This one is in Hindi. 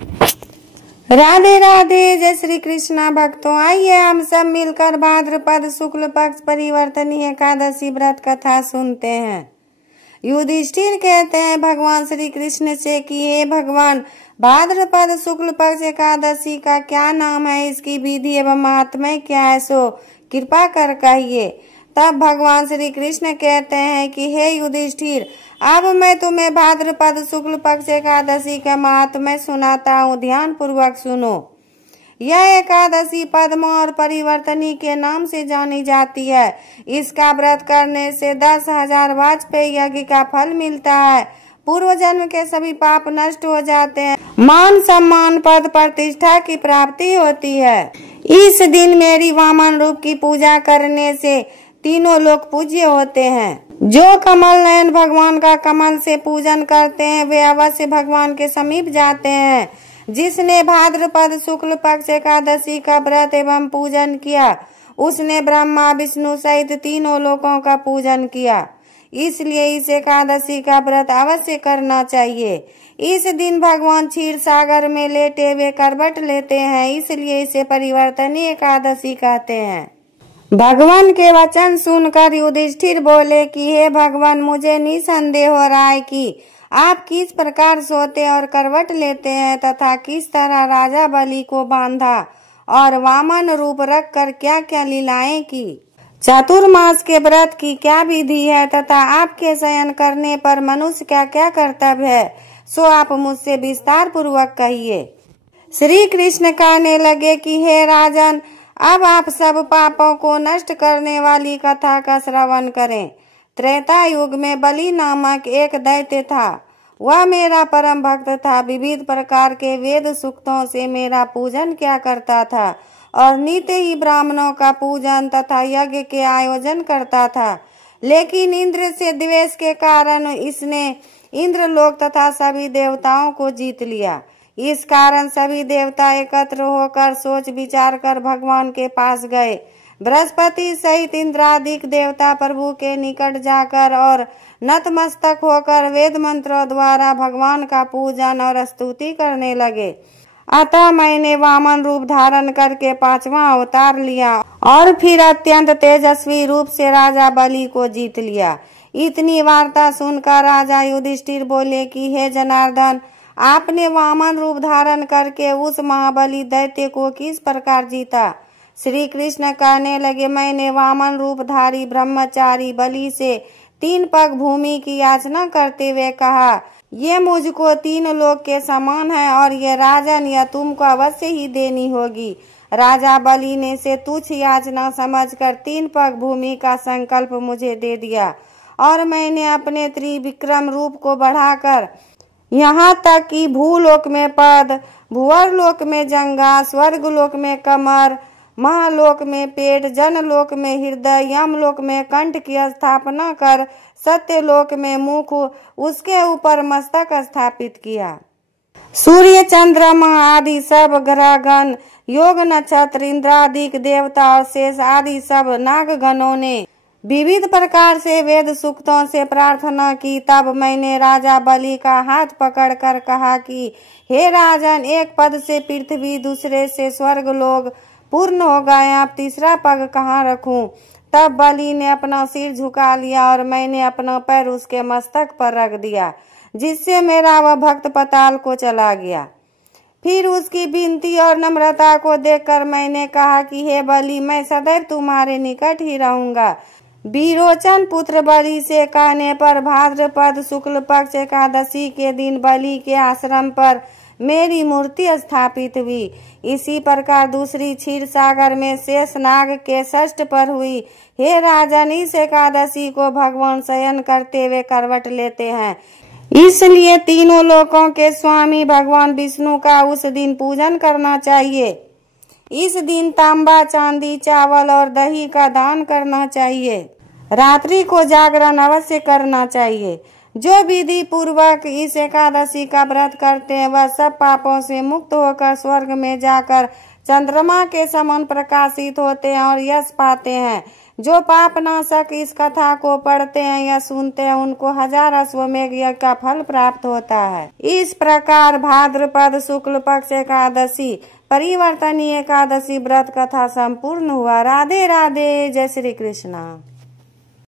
राधे राधे, जय श्री कृष्णा भक्तों। आइए हम सब मिलकर भाद्रपद शुक्ल पक्ष परिवर्तनीय एकादशी व्रत कथा सुनते हैं। युधिष्ठिर कहते हैं भगवान श्री कृष्ण से कि हे भगवान, भाद्रपद शुक्ल पक्ष एकादशी का क्या नाम है, इसकी विधि एवं महात्म्य क्या है, सो कृपा कर कहिए। तब भगवान श्री कृष्ण कहते हैं कि हे युधिष्ठिर, अब मैं तुम्हें भाद्रपद शुक्ल पक्ष एकादशी का महात्म्य सुनाता हूँ, ध्यान पूर्वक सुनो। यह एकादशी पद्म और परिवर्तनी के नाम से जानी जाती है। इसका व्रत करने से 10,000 वाजपेयी यज्ञ का फल मिलता है। पूर्व जन्म के सभी पाप नष्ट हो जाते हैं, मान सम्मान पद प्रतिष्ठा की प्राप्ति होती है। इस दिन मेरी वामन रूप की पूजा करने से तीनों लोग पूज्य होते हैं। जो कमल नयन भगवान का कमल से पूजन करते हैं वे अवश्य भगवान के समीप जाते हैं। जिसने भाद्रपद शुक्ल पक्ष एकादशी का व्रत एवं पूजन किया उसने ब्रह्मा विष्णु सहित तीनों लोकों का पूजन किया। इसलिए इस एकादशी का व्रत अवश्य करना चाहिए। इस दिन भगवान क्षीर सागर में लेटे हुए करवट लेते हैं, इसलिए इसे परिवर्तनीय एकादशी कहते हैं। भगवान के वचन सुनकर युधिष्ठिर बोले कि हे भगवान, मुझे निसंदेह हो रहा है कि आप किस प्रकार सोते और करवट लेते हैं तथा किस तरह राजा बलि को बांधा और वामन रूप रख कर क्या क्या लीलाएं की। चातुर्मास के व्रत की क्या विधि है तथा आपके शयन करने पर मनुष्य क्या क्या कर्तव्य है, सो आप मुझसे विस्तार पूर्वक कहिए। श्री कृष्ण कहने लगे कि हे राजन, अब आप सब पापों को नष्ट करने वाली कथा का श्रवण करें। त्रेता युग में बलि नामक एक दैत्य था। वह मेरा परम भक्त था। विविध प्रकार के वेद सूक्तों से मेरा पूजन किया करता था और नित्य ही ब्राह्मणों का पूजन तथा यज्ञ के आयोजन करता था। लेकिन इंद्र से द्वेष के कारण इसने इंद्रलोक तथा सभी देवताओं को जीत लिया। इस कारण सभी देवता एकत्र होकर सोच विचार कर भगवान के पास गए। बृहस्पति सहित इंद्रादिक देवता प्रभु के निकट जाकर और नतमस्तक होकर वेद मंत्रों द्वारा भगवान का पूजन और स्तुति करने लगे। अतः मैंने वामन रूप धारण करके 5वां अवतार लिया और फिर अत्यंत तेजस्वी रूप से राजा बलि को जीत लिया। इतनी वार्ता सुनकर राजा युधिष्ठिर बोले कि हे जनार्दन, आपने वामन रूप धारण करके उस महाबली दैत्य को किस प्रकार जीता। श्री कृष्ण कहने लगे, मैंने वामन रूप धारी ब्रह्मचारी बलि से 3 पग भूमि की याचना करते हुए कहा, ये मुझको 3 लोक के समान है और ये राजन या तुमको अवश्य ही देनी होगी। राजा बलि ने से तुच्छ याचना समझकर 3 पग भूमि का संकल्प मुझे दे दिया और मैंने अपने त्रिविक्रम रूप को बढ़ाकर यहाँ तक कि भूलोक में पद, भुवर लोक में जंगा, स्वर्ग लोक में कमर, महालोक में पेट, जनलोक में हृदय, यमलोक में कंठ की स्थापना कर सत्यलोक में मुख, उसके ऊपर मस्तक स्थापित किया। सूर्य चंद्रमा आदि सब ग्रहगण, योग नक्षत्र, इंद्रादिक देवता और शेष आदि सब नागगणों ने विविध प्रकार से वेद सूक्तों से प्रार्थना की। तब मैंने राजा बलि का हाथ पकड़कर कहा कि हे राजन, एक पद से पृथ्वी, दूसरे से स्वर्ग लोग पूर्ण हो गए, आप तीसरा पग कहाँ रखूं। तब बलि ने अपना सिर झुका लिया और मैंने अपना पैर उसके मस्तक पर रख दिया, जिससे मेरा वह भक्त पाताल को चला गया। फिर उसकी विनती और नम्रता को देखकर मैंने कहा कि हे बलि, मैं सदैव तुम्हारे निकट ही रहूंगा। विरोचन पुत्र बलि से कहने पर भाद्रपद शुक्ल पक्ष एकादशी के दिन बलि के आश्रम पर मेरी मूर्ति स्थापित हुई। इसी प्रकार दूसरी क्षीर सागर में शेष नाग के षष्ठ पर हुई। हे राजन, इस एकादशी को भगवान शयन करते हुए करवट लेते हैं, इसलिए तीनों लोकों के स्वामी भगवान विष्णु का उस दिन पूजन करना चाहिए। इस दिन तांबा, चांदी, चावल और दही का दान करना चाहिए। रात्रि को जागरण अवश्य करना चाहिए। जो विधि पूर्वक इस एकादशी का व्रत करते हैं वह सब पापों से मुक्त होकर स्वर्ग में जाकर चंद्रमा के समान प्रकाशित होते हैं और यश पाते हैं। जो पाप नाशक इस कथा को पढ़ते हैं या सुनते हैं उनको 1000 अश्वमेघ यज्ञ का फल प्राप्त होता है। इस प्रकार भाद्रपद शुक्ल पक्ष एकादशी परिवर्तनीय एकादशी व्रत कथा संपूर्ण हुआ। राधे राधे। जय श्री कृष्णा।